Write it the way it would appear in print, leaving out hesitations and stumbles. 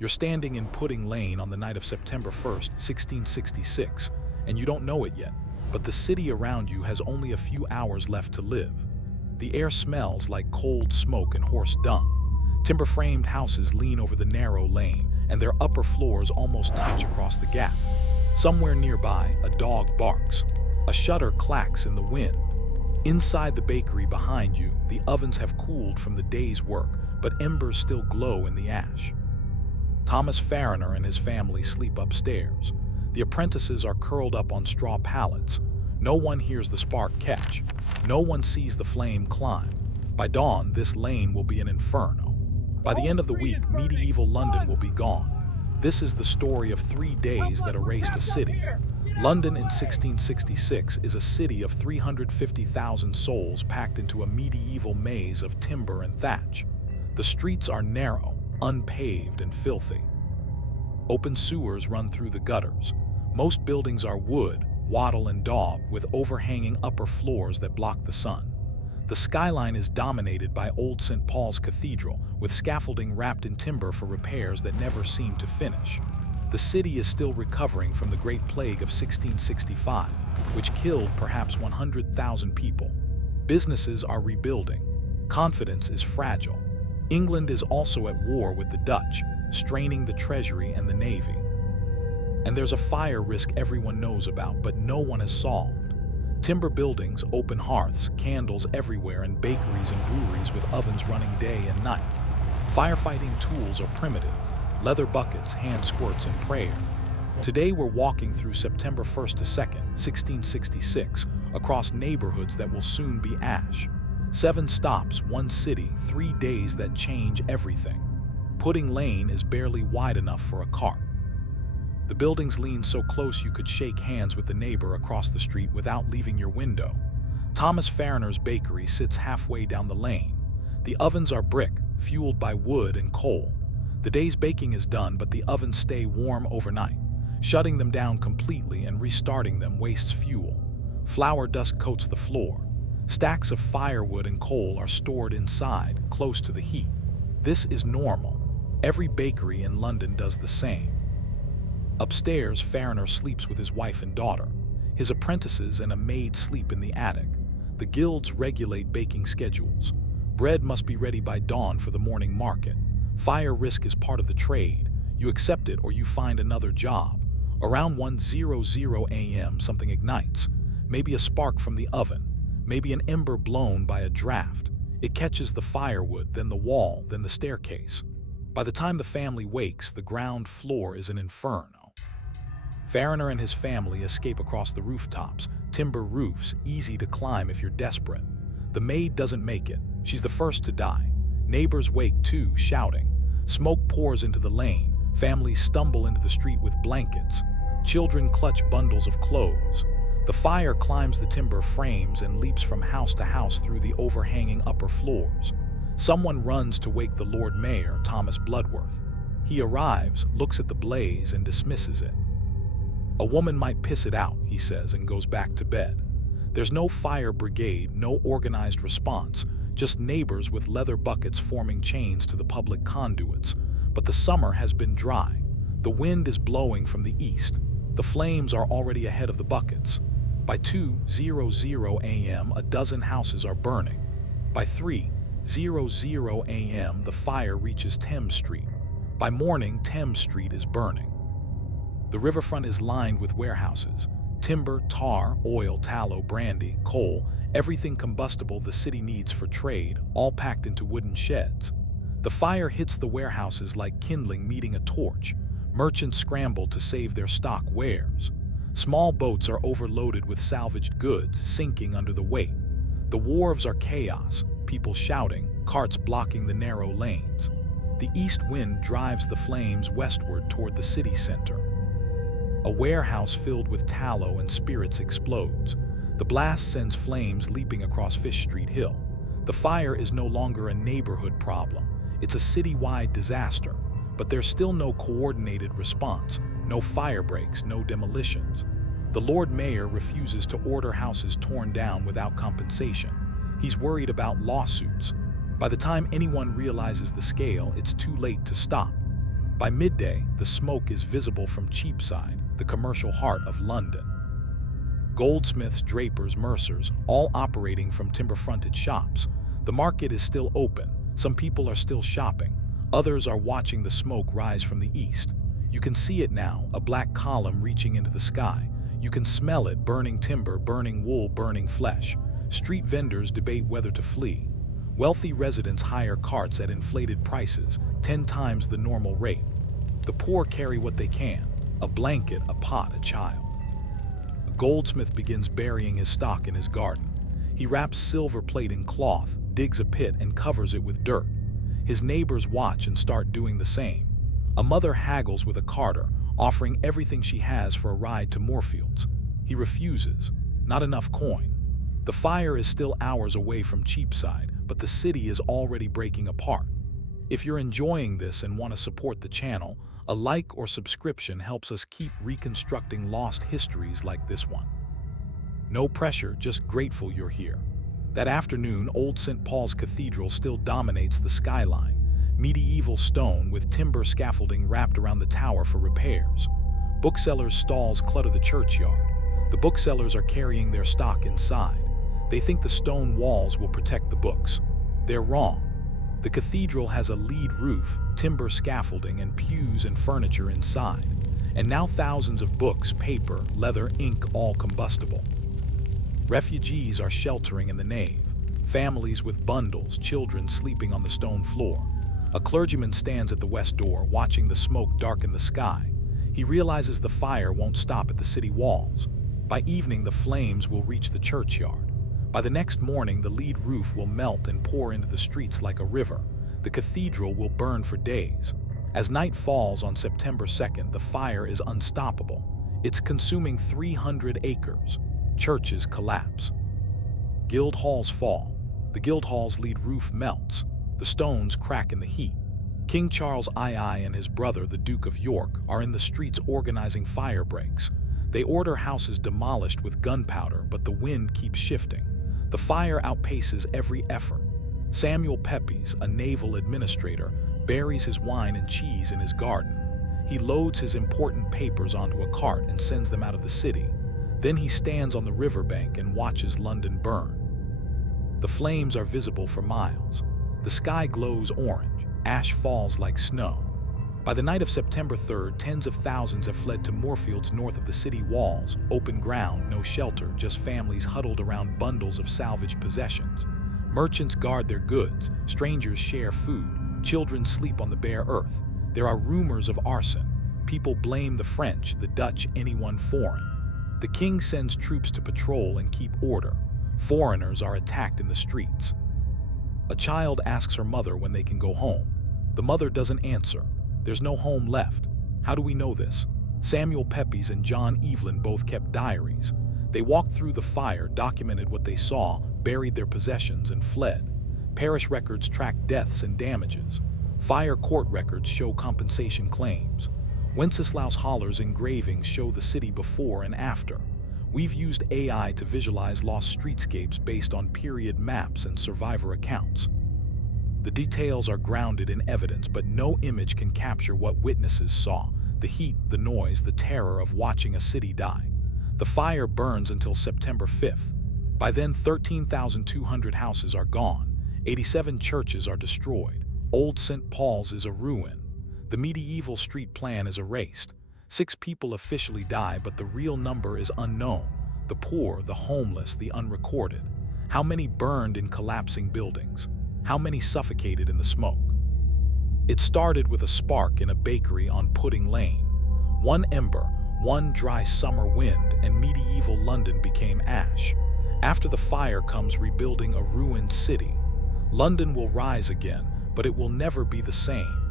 You're standing in Pudding Lane on the night of September 1st, 1666, and you don't know it yet, but the city around you has only a few hours left to live. The air smells like cold smoke and horse dung. Timber-framed houses lean over the narrow lane, and their upper floors almost touch across the gap. Somewhere nearby, a dog barks. A shutter clacks in the wind. Inside the bakery behind you, the ovens have cooled from the day's work, but embers still glow in the ash. Thomas Farriner and his family sleep upstairs. The apprentices are curled up on straw pallets. No one hears the spark catch. No one sees the flame climb. By dawn, this lane will be an inferno. By the end of the week, medieval London will be gone. This is the story of 3 days that erased a city. London in 1666 is a city of 350,000 souls packed into a medieval maze of timber and thatch. The streets are narrow, unpaved, and filthy. Open sewers run through the gutters. Most buildings are wood, wattle, and daub, with overhanging upper floors that block the sun. The skyline is dominated by old St. Paul's Cathedral, with scaffolding wrapped in timber for repairs that never seem to finish. The city is still recovering from the Great Plague of 1665, which killed perhaps 100,000 people. Businesses are rebuilding. Confidence is fragile. England is also at war with the Dutch, straining the treasury and the navy. And there's a fire risk everyone knows about, but no one has solved. Timber buildings, open hearths, candles everywhere, and bakeries and breweries with ovens running day and night. Firefighting tools are primitive. Leather buckets, hand squirts, and prayer. Today we're walking through September 1st to 2nd, 1666, across neighborhoods that will soon be ash. 7 stops, 1 city, 3 days that change everything. Pudding Lane is barely wide enough for a cart. The buildings lean so close you could shake hands with the neighbor across the street without leaving your window. Thomas Farriner's bakery sits halfway down the lane. The ovens are brick, fueled by wood and coal. The day's baking is done, but the ovens stay warm overnight. Shutting them down completely and restarting them wastes fuel. Flour dust coats the floor. Stacks of firewood and coal are stored inside, close to the heat. This is normal. Every bakery in London does the same. Upstairs, Farriner sleeps with his wife and daughter. His apprentices and a maid sleep in the attic. The guilds regulate baking schedules. Bread must be ready by dawn for the morning market. Fire risk is part of the trade. You accept it or you find another job. Around 1:00 a.m. something ignites. Maybe a spark from the oven. Maybe an ember blown by a draft. It catches the firewood, then the wall, then the staircase. By the time the family wakes, the ground floor is an inferno. Farriner and his family escape across the rooftops, timber roofs, easy to climb if you're desperate. The maid doesn't make it. She's the first to die. Neighbors wake too, shouting. Smoke pours into the lane. Families stumble into the street with blankets. Children clutch bundles of clothes. The fire climbs the timber frames and leaps from house to house through the overhanging upper floors. Someone runs to wake the Lord Mayor, Thomas Bloodworth. He arrives, looks at the blaze, and dismisses it. A woman might piss it out, he says, and goes back to bed. There's no fire brigade, no organized response, just neighbors with leather buckets forming chains to the public conduits. But the summer has been dry. The wind is blowing from the east. The flames are already ahead of the buckets. By 2:00 a.m., a dozen houses are burning. By 3:00 a.m., the fire reaches Thames Street. By morning, Thames Street is burning. The riverfront is lined with warehouses. Timber, tar, oil, tallow, brandy, coal, everything combustible the city needs for trade, all packed into wooden sheds. The fire hits the warehouses like kindling meeting a torch. Merchants scramble to save their stock wares. Small boats are overloaded with salvaged goods, sinking under the weight. The wharves are chaos, people shouting, carts blocking the narrow lanes. The east wind drives the flames westward toward the city center. A warehouse filled with tallow and spirits explodes. The blast sends flames leaping across Fish Street Hill. The fire is no longer a neighborhood problem. It's a citywide disaster. But there's still no coordinated response, no firebreaks, no demolitions. The Lord Mayor refuses to order houses torn down without compensation. He's worried about lawsuits. By the time anyone realizes the scale, it's too late to stop. By midday, the smoke is visible from Cheapside, the commercial heart of London. Goldsmiths, drapers, mercers, all operating from timber-fronted shops. The market is still open. Some people are still shopping. Others are watching the smoke rise from the east. You can see it now, a black column reaching into the sky. You can smell it, burning timber, burning wool, burning flesh. Street vendors debate whether to flee. Wealthy residents hire carts at inflated prices, 10 times the normal rate. The poor carry what they can, a blanket, a pot, a child. A goldsmith begins burying his stock in his garden. He wraps silver plate in cloth, digs a pit and covers it with dirt. His neighbors watch and start doing the same. A mother haggles with a carter, offering everything she has for a ride to Moorfields. He refuses. Not enough coin. The fire is still hours away from Cheapside, but the city is already breaking apart. If you're enjoying this and want to support the channel, a like or subscription helps us keep reconstructing lost histories like this one. No pressure, just grateful you're here. That afternoon, old St. Paul's Cathedral still dominates the skyline. Medieval stone with timber scaffolding wrapped around the tower for repairs. Booksellers' stalls clutter the churchyard. The booksellers are carrying their stock inside. They think the stone walls will protect the books. They're wrong. The cathedral has a lead roof, timber scaffolding, and pews and furniture inside. And now thousands of books, paper, leather, ink, all combustible. Refugees are sheltering in the nave. Families with bundles, children sleeping on the stone floor. A clergyman stands at the west door, watching the smoke darken the sky. He realizes the fire won't stop at the city walls. By evening, the flames will reach the churchyard. By the next morning, the lead roof will melt and pour into the streets like a river. The cathedral will burn for days. As night falls on September 2nd, the fire is unstoppable. It's consuming 300 acres. Churches collapse. Guild halls fall. The guild hall's lead roof melts. The stones crack in the heat. King Charles II and his brother, the Duke of York, are in the streets organizing firebreaks. They order houses demolished with gunpowder, but the wind keeps shifting. The fire outpaces every effort. Samuel Pepys, a naval administrator, buries his wine and cheese in his garden. He loads his important papers onto a cart and sends them out of the city. Then he stands on the riverbank and watches London burn. The flames are visible for miles. The sky glows orange. Ash falls like snow. By the night of September 3rd, tens of thousands have fled to Moorfields north of the city walls. Open ground, no shelter, just families huddled around bundles of salvaged possessions. Merchants guard their goods. Strangers share food. Children sleep on the bare earth. There are rumors of arson. People blame the French, the Dutch, anyone foreign. The king sends troops to patrol and keep order. Foreigners are attacked in the streets. A child asks her mother when they can go home. The mother doesn't answer. There's no home left. How do we know this? Samuel Pepys and John Evelyn both kept diaries. They walked through the fire, documented what they saw, buried their possessions, and fled. Parish records track deaths and damages. Fire court records show compensation claims. Wenceslaus Holler's engravings show the city before and after. We've used AI to visualize lost streetscapes based on period maps and survivor accounts. The details are grounded in evidence, but no image can capture what witnesses saw: the heat, the noise, the terror of watching a city die. The fire burns until September 5th. By then, 13,200 houses are gone. 87 churches are destroyed. Old St. Paul's is a ruin. The medieval street plan is erased. 6 people officially die, but the real number is unknown. The poor, the homeless, the unrecorded. How many burned in collapsing buildings? How many suffocated in the smoke? It started with a spark in a bakery on Pudding Lane. One ember, one dry summer wind, and medieval London became ash. After the fire comes rebuilding a ruined city. London will rise again, but it will never be the same.